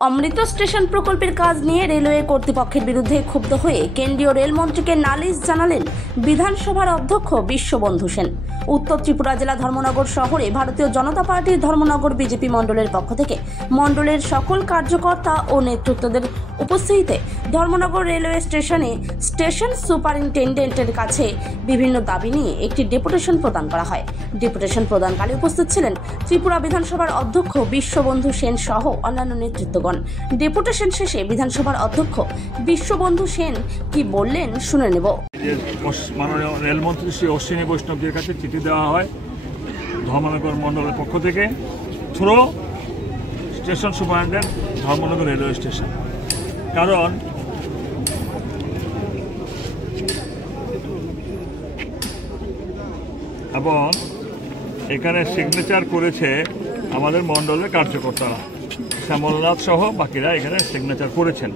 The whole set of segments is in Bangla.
অমৃত স্টেশন প্রকল্পের কাজ নিয়ে রেলওয়ে কর্তৃপক্ষের বিরুদ্ধে ক্ষুব্ধ হয়ে কেন্দ্রীয় রেলমন্ত্রীকে নালিশ জানালেন বিধানসভার অধ্যক্ষ বিশ্ববন্ধু সেন। উত্তর ত্রিপুরা জেলা ধর্মনগর শহরে ভারতীয় জনতা পার্টির ধর্মনগর বিজেপি মণ্ডলের পক্ষ থেকে মণ্ডলের সকল কার্যকর্তা ও নেতৃত্বদের উপস্থিতিতে ধর্মনগর রেলওয়ে স্টেশনে স্টেশন সুপারিনটেন্ডেন্টের কাছে বিভিন্ন দাবি নিয়ে একটি ডেপুটেশন প্রদান করা হয়। ডেপুটেশন প্রদানকালে উপস্থিত ছিলেন ত্রিপুরা বিধানসভার অধ্যক্ষ বিশ্ববন্ধু সেন সহ অন্যান্য নেতৃত্বগণ। ডেপুটেশন শেষে বিধানসভার অধ্যক্ষ বিশ্ববন্ধু সেন কি বললেন শুনে নেব। মাননীয় রেলমন্ত্রী শ্রী অশ্বিনী বৈষ্ণবজির কাছে চিঠি দেওয়া হয় ধর্মনগর মণ্ডলের পক্ষ থেকে through station superintendent Dharmanagar railway station. কারণ এবং এখানে সিগনেচার করেছে আমাদের মণ্ডলের কার্যকর্তারা, শ্যামলনাথ সহ বাকিরা এখানে সিগনেচার করেছেন।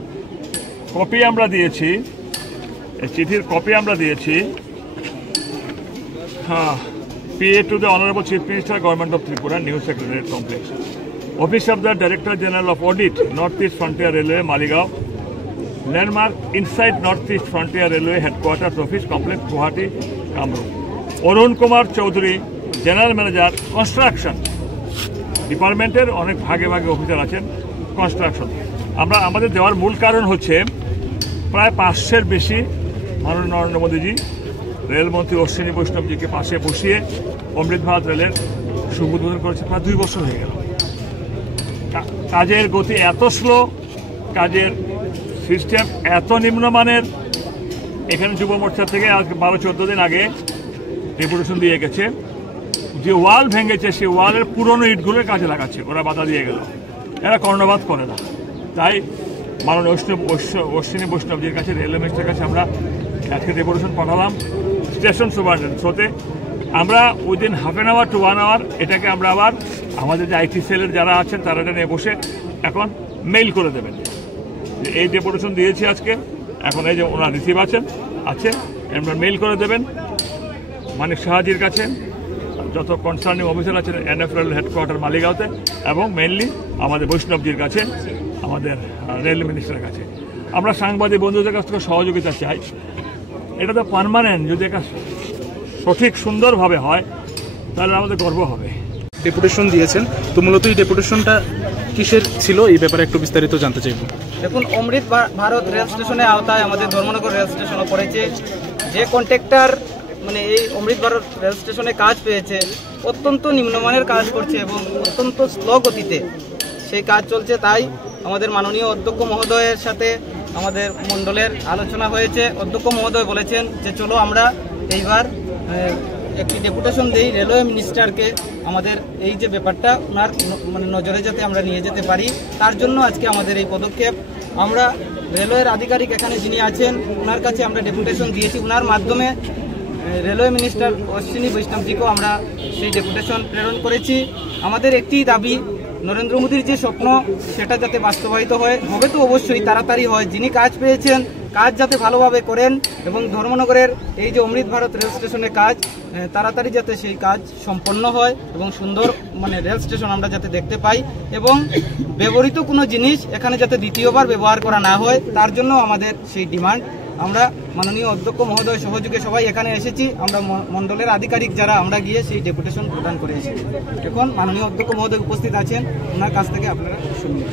কপি আমরা দিয়েছি, চিঠির কপি আমরা দিয়েছি PA to the Honorable Chief Minister, Government of Tripura, New Secretariat Complex, Office of the Director General of Audit, Northeast Frontier Railway, Maligaon, Landmark inside Northeast Frontier Railway Headquarters Office Complex, Guwahati, Kamrup. Arun Kumar Chaudhary, General Manager, Construction ডিপার্টমেন্টের অনেক ভাগে ভাগে অফিসার আছেন কনস্ট্রাকশন। আমরা আমাদের দেওয়ার মূল কারণ হচ্ছে প্রায় 500-এর বেশি মাননীয় নরেন্দ্র মোদীজি রেলমন্ত্রী অশ্বিনী বৈষ্ণবজিকে পাশে বসিয়ে অমৃত ভারত রেলের শুভ উদ্বোধন করেছে। প্রায় 2 বছর হয়ে গেল। কাজের গতি এত স্লো, কাজের সিস্টেম এত নিম্নমানের। এখানে যুব মোর্চা থেকে আজ 12-14 দিন আগে ডেপুটেশন দিয়ে গেছে, যে ওয়াল ভেঙেছে সেই ওয়ালের পুরনো ইটগুলো কাজে লাগাচ্ছে, ওরা বাধা দিয়ে গেল। এরা কর্ণপাত করে না। তাই মাননীয় অশ্বিনী বৈষ্ণবজির কাছে, রেলওয়ে মিনিস্টারের কাছে আমরা আজকে ডেপুটেশন পাঠালাম স্টেশন সুপারিনটেন্ডেন্ট থ্রুতে। আমরা within half an hour to 1 hour এটাকে আমরা আবার আমাদের যে IT সেলের যারা আছেন তারা এটা নিয়ে বসে এখন মেইল করে দেবেন। এই ডেপুটেশন দিয়েছি আজকে, এখন এই যে ওনার রিসিভ আছে আমরা মেইল করে দেবেন মানিক সাহাজির কাছে, যত কনসার্নিং অফিসার আছেন NFL হেডকোয়ার্টার মালিগাঁওতে, এবং মেইনলি আমাদের বৈষ্ণবজির কাছে, আমাদের রেল মিনিস্টারের কাছে। আমরা সাংবাদিক বন্ধুদের কাছ থেকে সহযোগিতা চাই। এটা তো পার্মানেন্ট, যদি একটা সঠিক সুন্দরভাবে হয় তাহলে আমাদের গর্ব হবে। ডেপুটেশন দিয়েছেন, তো মূলত এই ডেপুটেশনটা কিসের ছিল এই ব্যাপারে একটু বিস্তারিত জানতে চাইব। দেখুন, অমৃত ভারত রেল স্টেশনের আওতায় আমাদের ধর্মনগর রেল স্টেশনও পড়েছে। যে কন্ট্রাক্টর মানে এই অমৃত ভারত রেল স্টেশনে কাজ পেয়েছে, অত্যন্ত নিম্নমানের কাজ করছে এবং অত্যন্ত স্লো গতিতে সেই কাজ চলছে। তাই আমাদের মাননীয় অধ্যক্ষ মহোদয়ের সাথে আমাদের মণ্ডলের আলোচনা হয়েছে। অধ্যক্ষ মহোদয় বলেছেন যে চলো আমরা এইবার একটি ডেপুটেশন দিই রেলওয়ে মিনিস্টারকে, আমাদের এই যে ব্যাপারটা ওনার মানে নজরে যাতে আমরা নিয়ে যেতে পারি, তার জন্য আজকে আমাদের এই পদক্ষেপ। আমরা রেলওয়ের আধিকারিক এখানে যিনি আছেন ওনার কাছে আমরা ডেপুটেশন দিয়েছি, ওনার মাধ্যমে রেলওয়ে মিনিস্টার অশ্বিনী বৈষ্ণবজিকেও আমরা সেই ডেপুটেশন প্রেরণ করেছি। আমাদের একটি দাবি, নরেন্দ্র মোদীর যে স্বপ্ন সেটা যাতে বাস্তবায়িত হবে তো অবশ্যই তাড়াতাড়ি হয়। যিনি কাজ পেয়েছেন কাজ যাতে ভালোভাবে করেন এবং ধর্মনগরের এই যে অমৃত ভারত রেল স্টেশনের কাজ তাড়াতাড়ি যাতে সেই কাজ সম্পন্ন হয় এবং সুন্দর মানে রেল স্টেশন আমরা যাতে দেখতে পাই, এবং ব্যবহৃত কোনো জিনিস এখানে যাতে দ্বিতীয়বার ব্যবহার করা না হয়, তার জন্য আমাদের সেই ডিমান্ড। আমরা মাননীয় অধ্যক্ষ মহোদয় সহযোগে সবাই এখানে এসেছি, আমরা মণ্ডলের আধিকারিক যারা আমরা গিয়ে সেই ডেপুটেশন প্রদান করে এসেছি। এখন মাননীয় অধ্যক্ষ মহোদয় উপস্থিত আছেন, ওনার কাছ থেকে আপনারা শুনবেন।